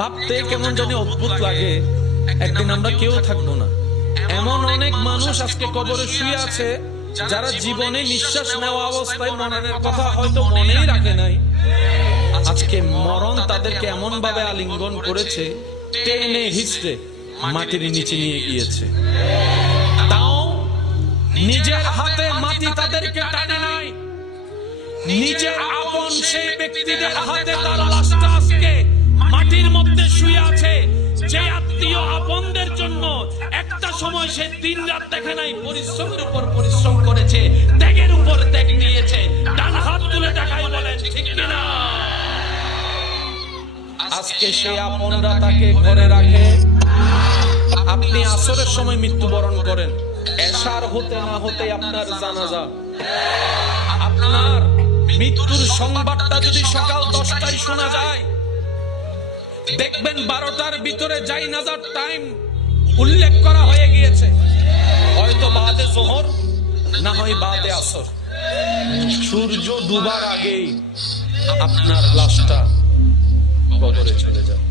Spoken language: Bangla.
ভাবতে কেমন জানি অদ্ভুত লাগে, একদিন আমরা কেউ থাকবো না। এমন অনেক মানুষ আজকে কবরে শুয়ে আছে যারা জীবনে নিঃশ্বাস নেওয়া অবস্থায় মরণের কথা হয়তো মনেই রাখে নাই। আজকে মরণ তাদেরকে এমন ভাবে আলিঙ্গন করেছে, টেনে হিচড়ে মাটির নিচে নিয়ে গিয়েছে। তাও নিজের হাতে মাটি তাদেরকে টানে নাই, নিজের আপন সেই ব্যক্তিদের হাতে তার লাশটা আজকে মাটির মধ্যে শুয়ে আছে। যে আত্মীয় আপনদের জন্য একটা সময় সে দিন রাত দেখে নাই, পরিশ্রমের উপর পরিশ্রম করেছে, ত্যাগের উপর ত্যাগ দিয়েছে, ডান হাত তুলে দেখাই বলেন ঠিক কিনা? আজকে সে আপনরা তাকে ঘরে রাখে। আপনি আসরের সময় মৃত্যুবরণ করেন, এশার হতে না হতে আপনার জানাজা। আপনার মৃত্যুর সংবাদটা যদি সকাল 10টায় শোনা যায়, দেখবেন 12টার ভিতরে জানাজার টাইম উল্লেখ করা হয়ে গিয়েছে, হয়তো বাদে জোহর, না হয় বাদে আসর। সূর্য ডুবার আগেই আপনার লাশটা কবরে চলে যাবে।